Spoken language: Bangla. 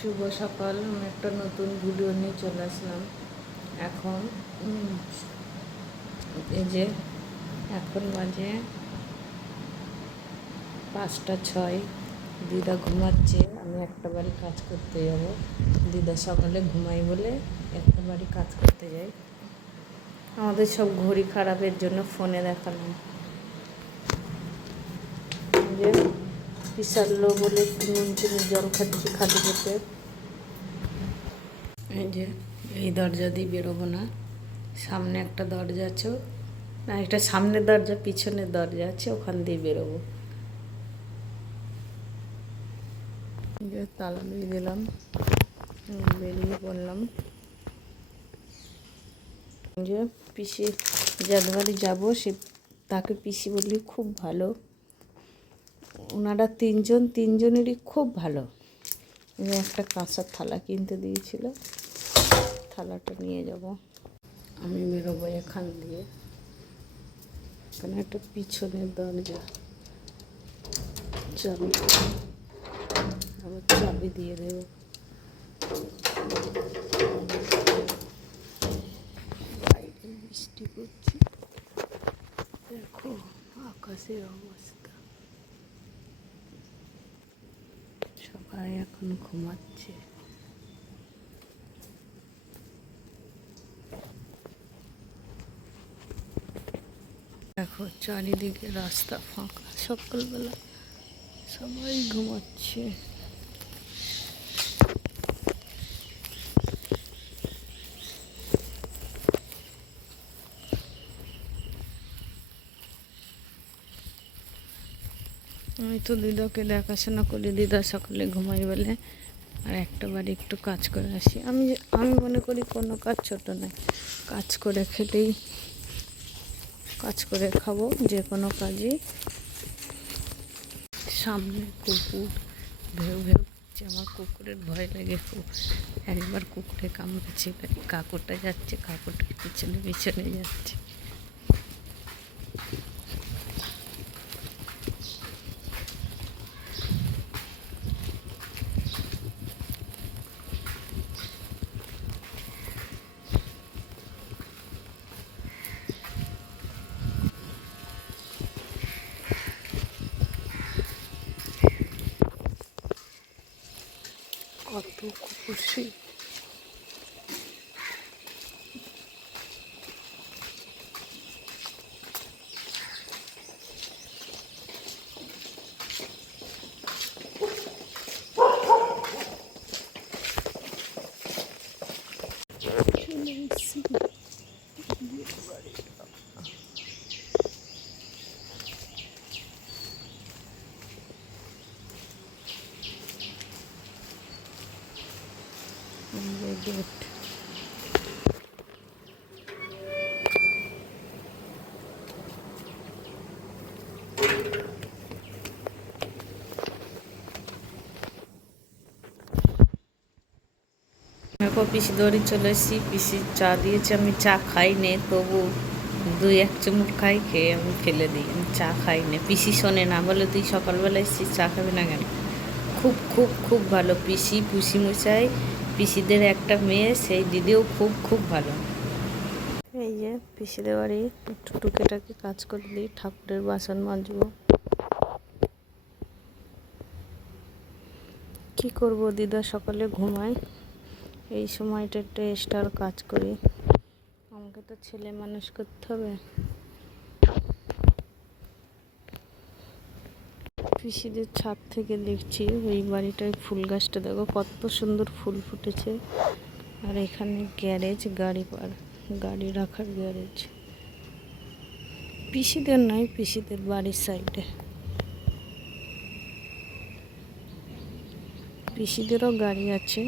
শুভ সকাল। আমি একটা নতুন ভিডিও নিয়ে চলে আসলাম। এখন এই যে এখন বাজে 5টা 6। দিদা ঘুমাচ্ছে, আমি একটা বাড়ি কাজ করতে যাব। দিদা সকালে ঘুমাই বলে একটা বাড়ি কাজ করতে যাই। আমাদের সব ঘড়ি খারাপের জন্য ফোনে দেখালাম যে পিসারলো বলে নুন চিনির জল খাচ্ছি খালি পেটে। এই যে এই দরজা দিয়ে বেরোবো না, সামনে একটা দরজা আছে, না এটা সামনের দরজা, পিছনের দরজা আছে, ওখান দিয়ে বেরোবো। যে তালা দিয়ে দিলাম, বেরিয়ে পড়লাম। যে পিসি যাদের বাড়ি যাবো সে তাকে পিসি বললি খুব ভালো। ওনারা তিনজনেরই খুব ভালো। একটা কাঁসার থালা কিনতে দিয়েছিল, থালাটা নিয়ে যাব। আমি বেরোবো এখান দিয়ে, এখানে একটা পিছনের দরজা, চাবি আবার চাবি দিয়ে দেবো। বাইরে বৃষ্টি পড়ছে, দেখো আকাশের অবস্থা। সবাই এখন ঘুমাচ্ছে। দেখো চারিদিকে রাস্তা ফাঁকা, সকালবেলা সবাই ঘুমাচ্ছে। আমি তো দিদাকে দেখাশোনা করি, দিদা সকালে ঘুমাই বলে, আর একটা বাড়ি একটু কাজ করে আসি। আমি মনে করি কোনো কাজ ছোট নয়, কাজ করে খেলেই, কাজ করে খাবো যে কোনো কাজই। সামনে কুকুর ভেউ ভেউ করছে, আমার কুকুরের ভয় লাগে খুব। একবার কুকুরে কামড়েছে, কাকুরটা যাচ্ছে, কাকুরটার পিছনে পিছনে যাচ্ছে। কত খুশি। গেট দেখো, পিসি দৌড়ি চলে এসেছি। পিসি চা দিয়েছে, আমি চা খাই নে, তবু 2-1 চামচ খাই, খেয়ে আমি ফেলে দিই। আমি চা খাই নে, পিসি শোনে না, বলে তুই সকালবেলা এসেছিস চা খাবি না কেন। খুব খুব খুব ভালো পিসি, পুষিমশাই, পিসিদের একটা মেয়ে, সেই দিদিও খুব খুব ভালো। এই যে পিসিদের বাড়ি একটু টুকেটাকে কাজ করে দিই, ঠাকুরের বাসন মাজবো। কি করব, দিদা সকালে ঘুমায়, এই সময়টা একটু এক্সট্রা কাজ করি। আমাকে তো ছেলে মানুষ করতে হবে। পিসিদের ছাদ থেকে দেখছি ওই বাড়িটায় ফুল গাছটা, দেখো কত সুন্দর ফুল ফুটেছে। আর এখানে গ্যারেজ, গাড়ি রাখার গ্যারেজ। পিসিদের নয়, পিসিদের বাড়ির সাইডে। পিসিদেরও গাড়ি আছে।